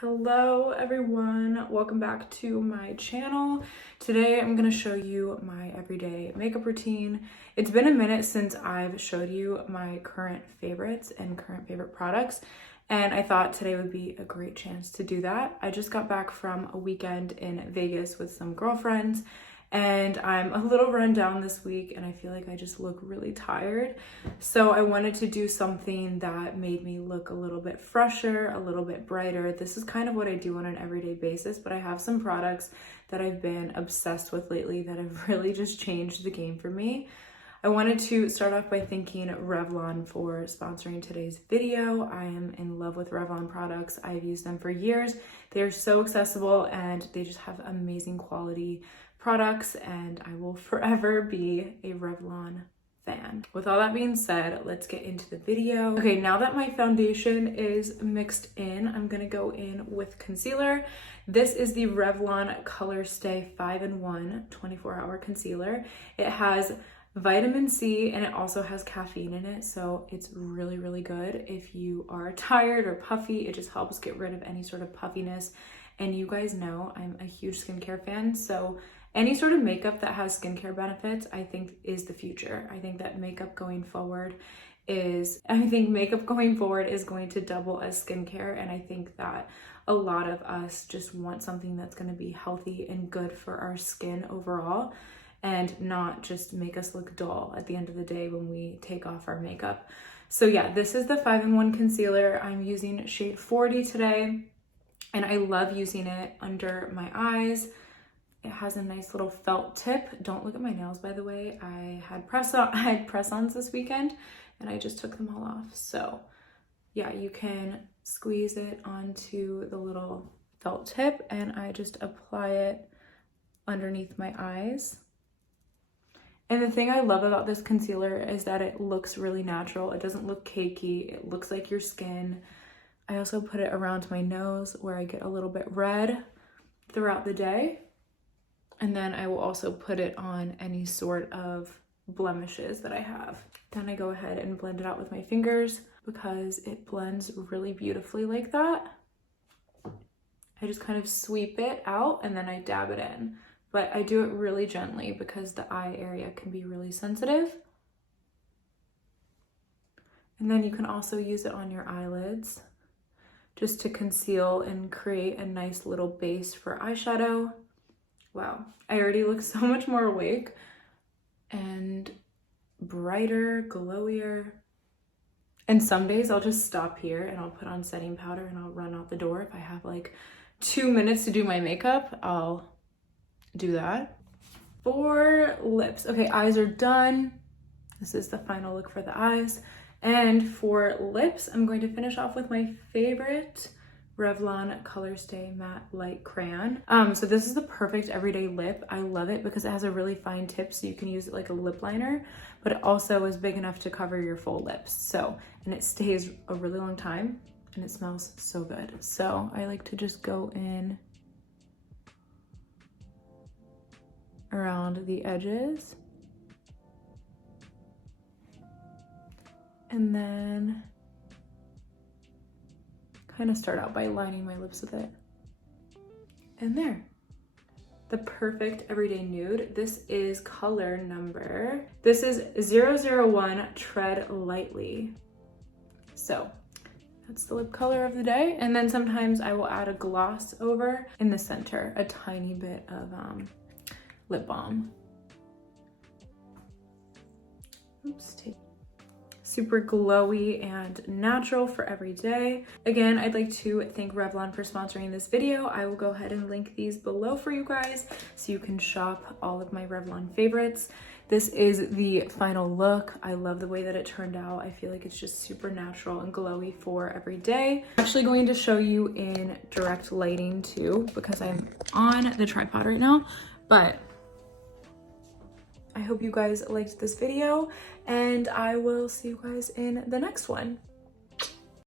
Hello everyone, welcome back to my channel. Today I'm going to show you my everyday makeup routine. It's been a minute since I've showed you my current favorites and current favorite products, and I thought today would be a great chance to do that. I just got back from a weekend in Vegas with some girlfriends, and I'm a little run down this week and I feel like I just look really tired. So I wanted to do something that made me look a little bit fresher, a little bit brighter. This is kind of what I do on an everyday basis, but I have some products that I've been obsessed with lately that have really just changed the game for me. I wanted to start off by thanking Revlon for sponsoring today's video. I am in love with Revlon products. I've used them for years. They are so accessible and they just have amazing quality products, and I will forever be a Revlon fan. With all that being said, let's get into the video. Okay, now that my foundation is mixed in, I'm gonna go in with concealer. This is the Revlon ColorStay 5-in-1 24-hour concealer. It has vitamin C and it also has caffeine in it, so it's really, really good if you are tired or puffy. It just helps get rid of any sort of puffiness. And you guys know I'm a huge skincare fan, so any sort of makeup that has skincare benefits, I think is the future. I think that makeup going forward is going to double as skincare. And I think that a lot of us just want something that's going to be healthy and good for our skin overall, and not just make us look dull at the end of the day when we take off our makeup. So yeah, this is the 5-in-1 concealer. I'm using shade 40 today, and I love using it under my eyes. It has a nice little felt tip. Don't look at my nails, by the way. I had press-ons this weekend and I just took them all off. So yeah, you can squeeze it onto the little felt tip and I just apply it underneath my eyes. And the thing I love about this concealer is that it looks really natural. It doesn't look cakey. It looks like your skin. I also put it around my nose where I get a little bit red throughout the day. And then I will also put it on any sort of blemishes that I have. Then I go ahead and blend it out with my fingers because it blends really beautifully like that. I just kind of sweep it out and then I dab it in. But I do it really gently because the eye area can be really sensitive. And then you can also use it on your eyelids just to conceal and create a nice little base for eyeshadow. Wow, I already look so much more awake and brighter, glowier. And some days I'll just stop here and I'll put on setting powder and I'll run out the door. If I have like 2 minutes to do my makeup, I'll do that. For lips, okay, eyes are done. This is the final look for the eyes. And for lips, I'm going to finish off with my favorite Revlon ColorStay Matte Light Crayon. So this is the perfect everyday lip. I love it because it has a really fine tip, so you can use it like a lip liner, but it also is big enough to cover your full lips. So, and it stays a really long time and it smells so good. So I like to just go in around the edges. And then kind of start out by lining my lips with it. And there. The perfect everyday nude. This is color number. This is 001 Tread Lightly. So that's the lip color of the day. And then sometimes I will add a gloss over in the center, a tiny bit of lip balm. Oops, super glowy and natural for every day. Again, I'd like to thank Revlon for sponsoring this video. I will go ahead and link these below for you guys so you can shop all of my Revlon favorites. This is the final look. I love the way that it turned out. I feel like it's just super natural and glowy for every day. I'm actually going to show you in direct lighting too because I'm on the tripod right now, but I hope you guys liked this video and I will see you guys in the next one.